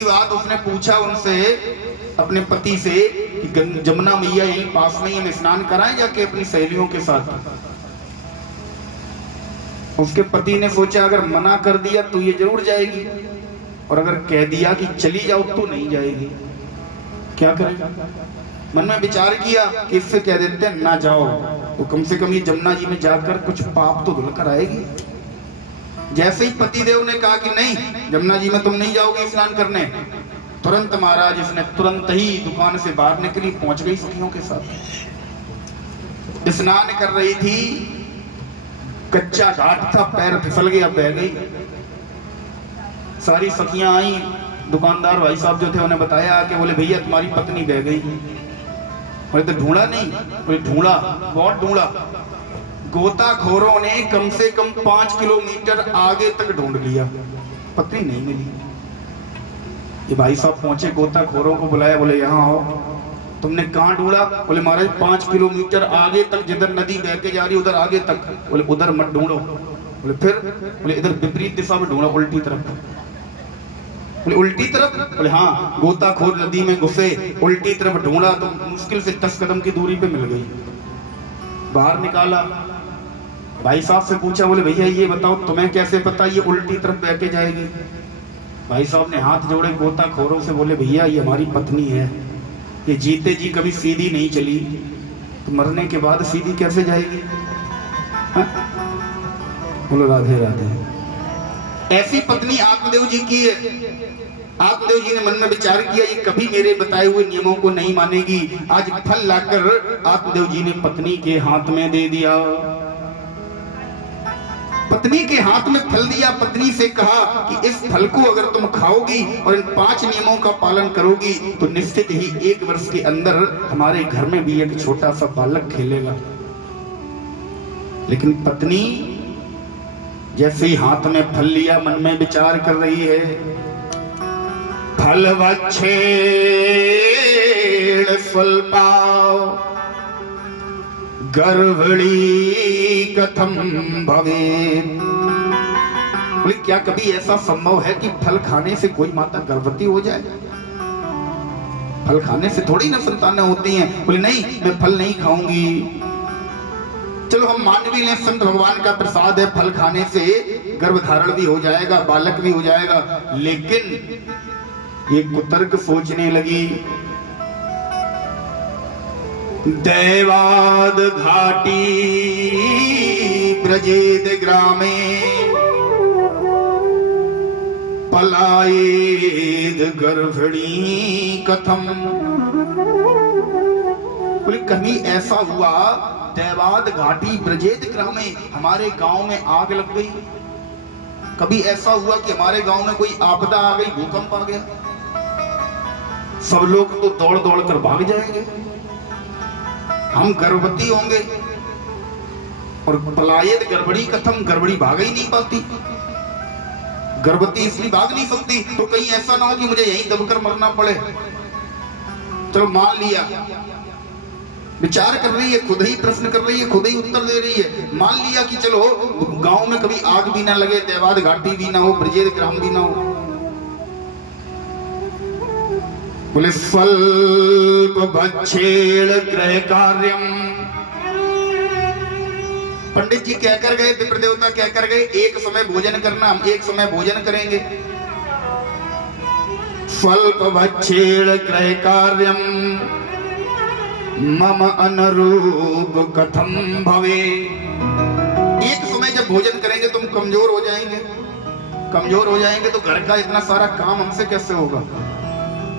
बात उसने पूछा उनसे, अपने पति से, कि जमुना मैया यहीं पास में ही हम स्नान कराएं जाके अपनी सहेलियों के साथ। उसके पति ने सोचा अगर मना कर दिया तो ये जरूर जाएगी, और अगर कह दिया कि चली जाओ तो नहीं जाएगी। क्या करेगा? मन में विचार किया कि इससे कह देते हैं ना जाओ, तो कम से कम ये जमुना जी में जाकर कुछ पाप तो धुल कर आएगी। जैसे ही पतिदेव ने कहा कि नहीं, जमुना जी में तुम नहीं जाओगे स्नान करने, तुरंत महाराज इसने तुरंत ही दुकान से बाहर निकली, पहुंच गई सखियों के साथ। स्नान कर रही थी, कच्चा घाट था, पैर फिसल गया, बह गई। सारी सखियां आई, दुकानदार भाई साहब जो थे उन्हें बताया कि बोले भैया तुम्हारी पत्नी बह गई। बोले तो ढूंढा नहीं? बोले ढूंढा, बहुत ढूंढा। गोताखोरों ने कम से कम 5 किलोमीटर आगे तक ढूंढ लिया, पत्नी नहीं मिली। ये भाई साहब पहुंचे, गोताखोरों को बुलाया, बोले यहाँ आओ। तुमने कहाँ ढूंढा? बोले महाराज 5 किलोमीटर आगे तक, जिधर नदी बह के जा रही उधर आगे तक। बोले उधर मत ढूंढो। बोले फिर? बोले इधर विपरीत दिशा में ढूंढा, उल्टी तरफ। बोले उल्टी तरफ? बोले हाँ। गोताखोर नदी में घुसे, उल्टी तरफ ढूंढा तो मुश्किल से 10 कदम की दूरी पे मिल गई। बाहर निकाला, भाई साहब से पूछा, बोले भैया ये बताओ तुम्हें कैसे पता ये उल्टी तरफ बह के जाएगी? भाई साहब ने हाथ जोड़े गोताखोरों से, बोले भैया ये हमारी पत्नी है, ये जीते जी कभी सीधी नहीं चली, तो मरने के बाद सीधी कैसे जाएगी? बोलो राधे राधे। ऐसी पत्नी आत्मदेव जी की है। आत्मदेव जी ने मन में विचार किया ये कभी मेरे बताए हुए नियमों को नहीं मानेगी। आज फल लाकर आत्मदेव जी ने पत्नी के हाथ में दे दिया। पत्नी के हाथ में फल दिया, पत्नी से कहा कि इस फल को अगर तुम खाओगी और इन 5 नियमों का पालन करोगी तो निश्चित ही 1 वर्ष के अंदर हमारे घर में भी एक छोटा सा बालक खेलेगा। लेकिन पत्नी जैसे ही हाथ में फल लिया, मन में विचार कर रही है, फल वच्छेड़ स्वल्पाव गर्भणी कथम भवेत्। बोले क्या कभी ऐसा संभव है कि फल खाने से कोई माता गर्भवती हो जाए? फल खाने से थोड़ी ना संतानें होती हैं। बोले नहीं, मैं फल नहीं खाऊंगी। चलो हम मान भी लें, संत भगवान का प्रसाद है, फल खाने से गर्भधारण भी हो जाएगा, बालक भी हो जाएगा। लेकिन ये कुतर्क सोचने लगी, दैवाद घाटी ब्रजेद ग्रामे पलायेद गर्भणी कथम। बोले कभी ऐसा हुआ, दैवाद घाटी ब्रजेद ग्रामे, हमारे गांव में आग लग गई। कभी ऐसा हुआ कि हमारे गांव में कोई आपदा आ गई, भूकंप आ गया, सब लोग तो दौड़ दौड़ कर भाग जाएंगे, हम गर्भवती होंगे। और पलायत गर्भणी कथम, गर्भणी भाग ही नहीं पाती, गर्भवती इसलिए भाग नहीं सकती तो कहीं ऐसा ना हो कि मुझे यहीं दबकर मरना पड़े। चलो मान लिया, विचार कर रही है, खुद ही प्रश्न कर रही है, खुद ही उत्तर दे रही है। मान लिया कि चलो गांव में कभी आग भी ना लगे, दैवाद घाटी भी ना हो, ब्रजेद ग्राम भी ना हो। बोले स्वल्प भक्षेण गृह कार्यम। पंडित जी कहकर गए, पितृ देवता कहकर गए, एक समय भोजन करना, हम एक समय भोजन करेंगे। स्वल्प भक्षेण गृह कार्यम मम अनुरूप कथम भवे। एक समय जब भोजन करेंगे तुम कमजोर हो जाएंगे, कमजोर हो जाएंगे तो घर का इतना सारा काम हमसे कैसे होगा,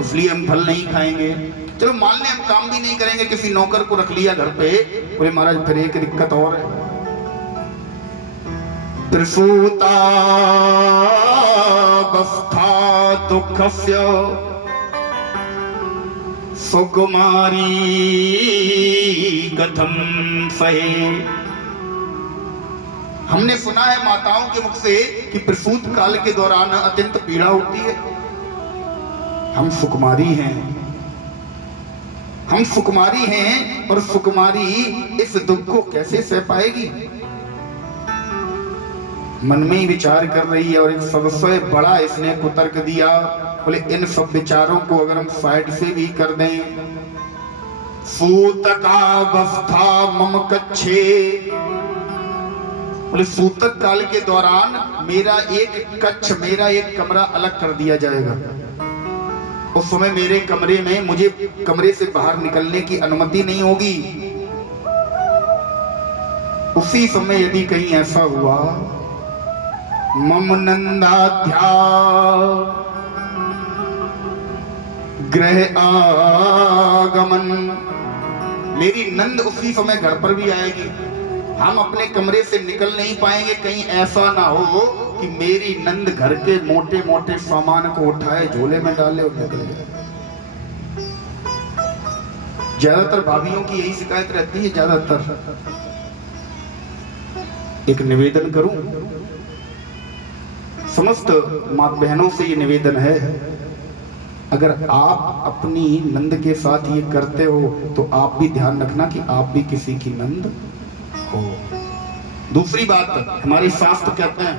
इसलिए हम फल नहीं खाएंगे। चलो मान लें हम काम भी नहीं करेंगे, किसी नौकर को रख लिया घर पे। बोले महाराज फिर एक दिक्कत और है, त्रिसूता अवस्था दुःखस्य सुकुमारी कथम सहे। हमने सुना है माताओं के मुख से कि प्रसूत काल के दौरान अत्यंत पीड़ा होती है। हम सुकुमारी हैं, हम सुकुमारी हैं, और सुकुमारी इस दुख को कैसे सह पाएगी? मन में ही विचार कर रही है और एक सबसे बड़ा इसने कुतर्क दिया बोले इन सब विचारों को अगर हम साइड से भी कर दें, सूतकावस्था मम कच्छे, बोले सूतक काल के दौरान मेरा एक कक्ष, मेरा एक कमरा अलग कर दिया जाएगा। उस समय मेरे कमरे में, मुझे कमरे से बाहर निकलने की अनुमति नहीं होगी। उसी समय यदि कहीं ऐसा हुआ, मम नंदाध्या गृह आगमन, मेरी नंद उसी समय घर पर भी आएगी, हम अपने कमरे से निकल नहीं पाएंगे। कहीं ऐसा ना हो कि मेरी नंद घर के मोटे मोटे सामान को उठाए झोले में डाले और निकल जाए। ज्यादातर भाभियों की यही शिकायत रहती है। ज्यादातर एक निवेदन करूं, समस्त माँ बहनों से ये निवेदन है, अगर आप अपनी नंद के साथ ये करते हो तो आप भी ध्यान रखना कि आप भी किसी की नंद हो। दूसरी बात, हमारे शास्त्र कहते हैं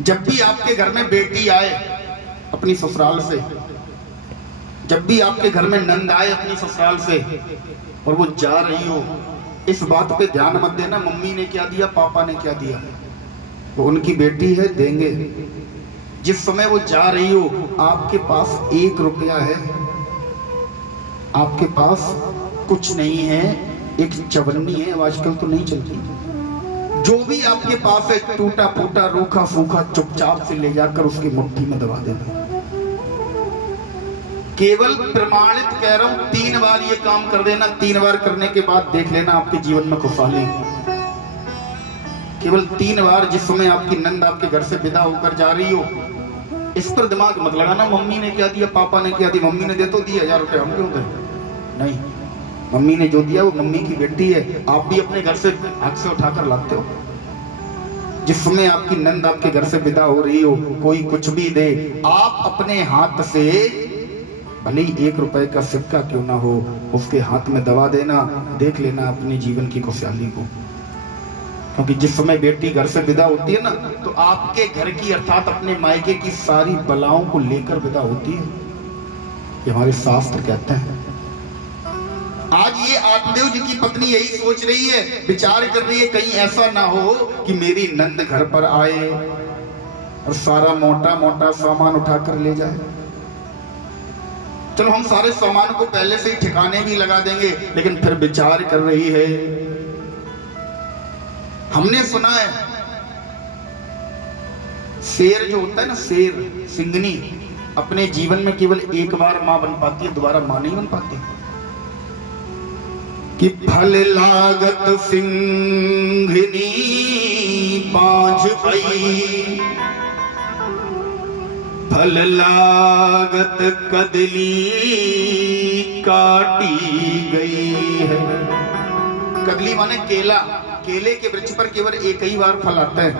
जब भी आपके घर में बेटी आए अपनी ससुराल से, जब भी आपके घर में नंद आए अपनी ससुराल से और वो जा रही हो, इस बात पे ध्यान मत देना मम्मी ने क्या दिया, पापा ने क्या दिया, वो उनकी बेटी है, देंगे। जिस समय वो जा रही हो, आपके पास 1 रुपया है, आपके पास कुछ नहीं है, एक चवन्नी है, आजकल तो नहीं चलती, जो भी आपके पास है टूटा फूटा रूखा फूखा चुपचाप से ले जाकर उसकी मुट्ठी में दबा देना। केवल प्रमाणित कह रहा हूं, 3 बार ये काम कर देना। 3 बार करने के बाद देख लेना आपके जीवन में खुशहाली। केवल 3 बार, जिस समय आपकी नंद आपके घर से विदा होकर जा रही हो, इस पर दिमाग मत लगाना मम्मी ने क्या दिया, पापा ने क्या दिया। मम्मी ने दे तो दिया 1000 रुपए, हम क्यों दें? नहीं, मम्मी ने जो दिया वो मम्मी की बेटी है। आप भी अपने घर से हाथ से उठाकर लाते हो। जिस समय आपकी नंद आपके घर से विदा हो रही हो, कोई कुछ भी दे, आप अपने हाथ से भले ही 1 रुपए का सिक्का क्यों ना हो, उसके हाथ में दबा देना। देख लेना अपने जीवन की खुशहाली को। क्योंकि जिस समय बेटी घर से विदा होती है ना, तो आपके घर की अर्थात अपने मायके की सारी बलाओं को लेकर विदा होती है। ये हमारे शास्त्र कहते हैं। आज ये आत्मदेव जी की पत्नी यही सोच रही है, विचार कर रही है, कहीं ऐसा ना हो कि मेरी नंद घर पर आए और सारा मोटा मोटा सामान उठाकर ले जाए। चलो हम सारे सामान को पहले से ही ठिकाने भी लगा देंगे, लेकिन फिर विचार कर रही है। हमने सुना है शेर जो होता है ना, शेर, सिंगनी, अपने जीवन में केवल 1 बार मां बन पाती है, दोबारा मां नहीं बन पाती। कि फल लागत सिंघनी पांच भई, फल लागत कदली काटी गई है। कदली माने केला। केले के वृक्ष पर केवल 1 ही बार फल आता है,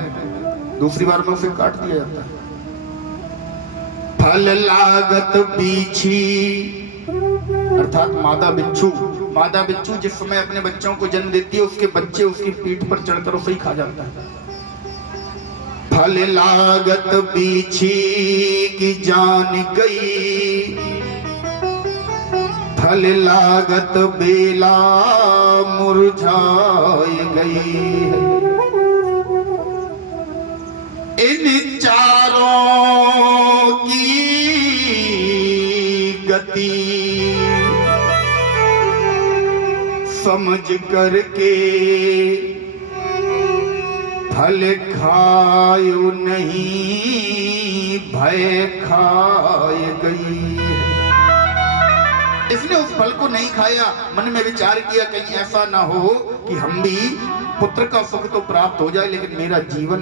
दूसरी बार में उसे काट दिया जाता है। फल लागत बीछी, अर्थात मादा बिच्छू। मादा बिच्छू जिस समय अपने बच्चों को जन्म देती है, उसके बच्चे उसकी पीठ पर चढ़कर उसे ही खा जाता है। फल लागत बीछी की जान गई, फल लागत बेला मुरझाई गई है। इन चारों की गति समझ करके फल खायो नहीं, भय खाए गई। इसने उस फल को नहीं खाया, मन में विचार किया कहीं ऐसा ना हो कि हम भी पुत्र का सुख तो प्राप्त हो जाए, लेकिन मेरा जीवन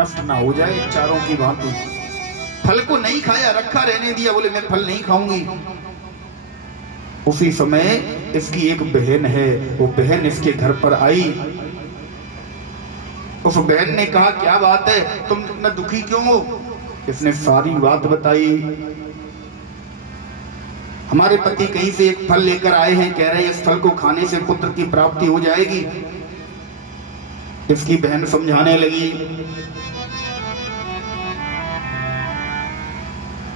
नष्ट ना हो जाए चारों की भांति। फल को नहीं खाया, रखा रहने दिया, बोले मैं फल नहीं खाऊंगी। उसी समय इसकी एक बहन है, वो बहन इसके घर पर आई। उस बहन ने कहा क्या बात है, तुम इतना दुखी क्यों हो? इसने सारी बात बताई। हमारे पति कहीं से एक फल लेकर आए हैं, कह रहे हैं इस फल को खाने से पुत्र की प्राप्ति हो जाएगी। इसकी बहन समझाने लगी।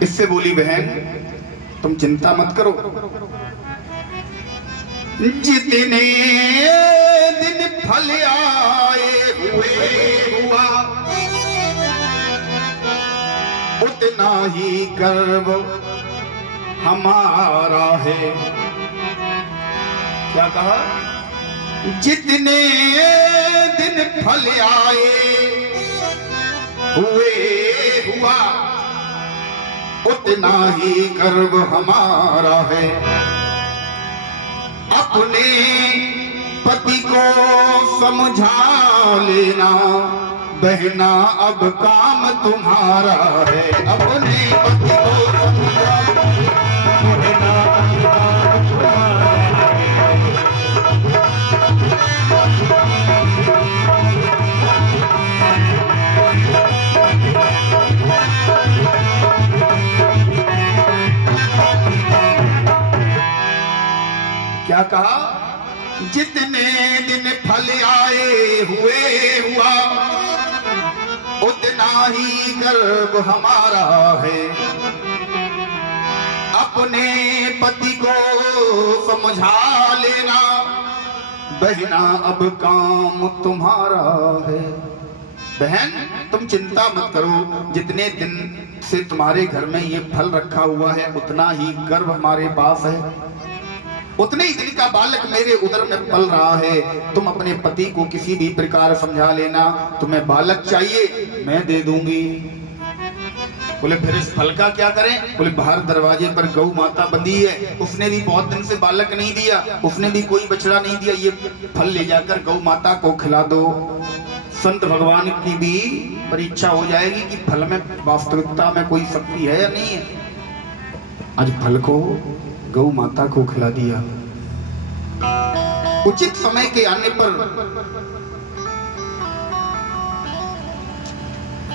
इससे बोली बहन तुम चिंता मत करो, जितने दिन फल आए हुआ उतना ही गर्व हमारा है। क्या कहा? जितने दिन फल आए हुआ उतना ही गर्व हमारा है। अपने पति को समझा लेना बहना अब काम तुम्हारा है। अपने पति को समझा बहना अब काम तुम्हारा क्या कहा? जितने दिन फल आए हुआ उतना ही गर्व हमारा है। अपने पति को समझा लेना बहना अब काम तुम्हारा है। बहन तुम चिंता मत करो, जितने दिन से तुम्हारे घर में ये फल रखा हुआ है उतना ही गर्व हमारे पास है। उतने ही दिन का बालक मेरे उदर में पल रहा है। तुम अपने पति को किसी भी प्रकार समझा लेना, तुम्हें बालक चाहिए मैं दे दूंगी। बोले फिर इस फल का क्या करें? बोले बाहर दरवाजे पर गौ माता बंधी है, उसने भी बहुत दिन से बालक नहीं दिया, उसने भी कोई बछड़ा नहीं दिया। ये फल ले जाकर गौ माता को खिला दो। संत भगवान की भी परीक्षा हो जाएगी कि फल में वास्तविकता में कोई शक्ति है या नहीं है। आज फल को गौ माता को खिला दिया। उचित समय के आने पर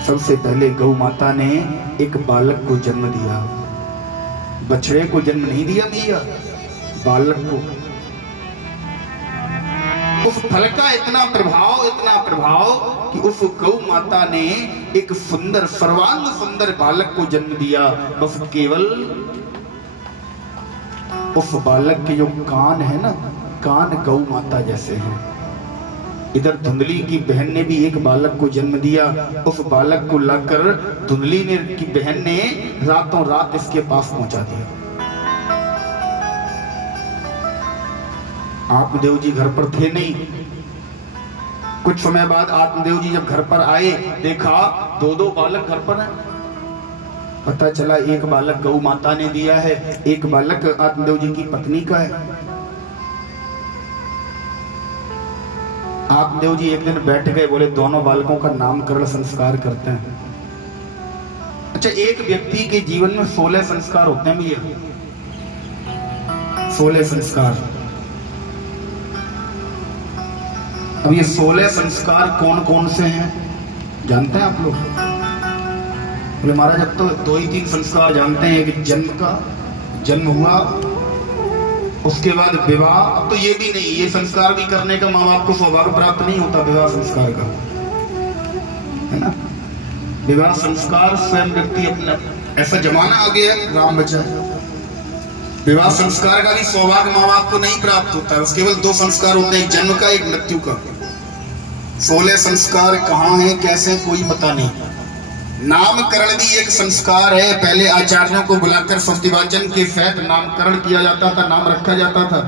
सबसे पहले गौ माता ने एक बालक को जन्म दिया। बछड़े को जन्म नहीं दिया भैया, बालक को। उस फल का इतना प्रभाव कि उस गौ माता ने एक सुंदर सर्वांग सुंदर बालक को जन्म दिया। बस केवल उस बालक के जो कान है ना, कान गौ माता जैसे हैं। इधर धुंधली की बहन ने भी एक बालक को जन्म दिया। उस बालक को लाकर धुंधली ने की बहन ने रातों रात इसके पास पहुंचा दिया। आत्मदेव जी घर पर थे नहीं। कुछ समय बाद आत्मदेव जी जब घर पर आए, देखा दो बालक घर पर हैं। पता चला एक बालक गौ माता ने दिया है, एक बालक आत्मदेव जी की पत्नी का है। आत्मदेव जी एक दिन बैठ गए, बोले दोनों बालकों का नामकरण संस्कार करते हैं। अच्छा, एक व्यक्ति के जीवन में 16 संस्कार होते हैं भैया, 16 संस्कार। अब ये 16 संस्कार कौन कौन से हैं जानते हैं आप लोग? बोले महाराज अब तो 2 ही 3 संस्कार जानते हैं कि जन्म हुआ, उसके बाद विवाह। अब तो ये भी नहीं, ये संस्कार भी करने का माँ बाप को सौभाग्य प्राप्त नहीं होता विवाह संस्कार का, है ना। विवाह संस्कार स्वयं व्यक्ति अपना, ऐसा जमाना आ गया राम बचा, विवाह संस्कार का भी सौभाग्य माँ बाप को नहीं प्राप्त होता है। केवल 2 संस्कार होते हैं, एक जन्म का एक मृत्यु का। 16 संस्कार कहाँ है कैसे कोई पता नहीं। नामकरण भी एक संस्कार है। पहले आचार्यों को बुलाकर स्वस्तिवाचन के सहित नामकरण किया जाता था, नाम रखा जाता था।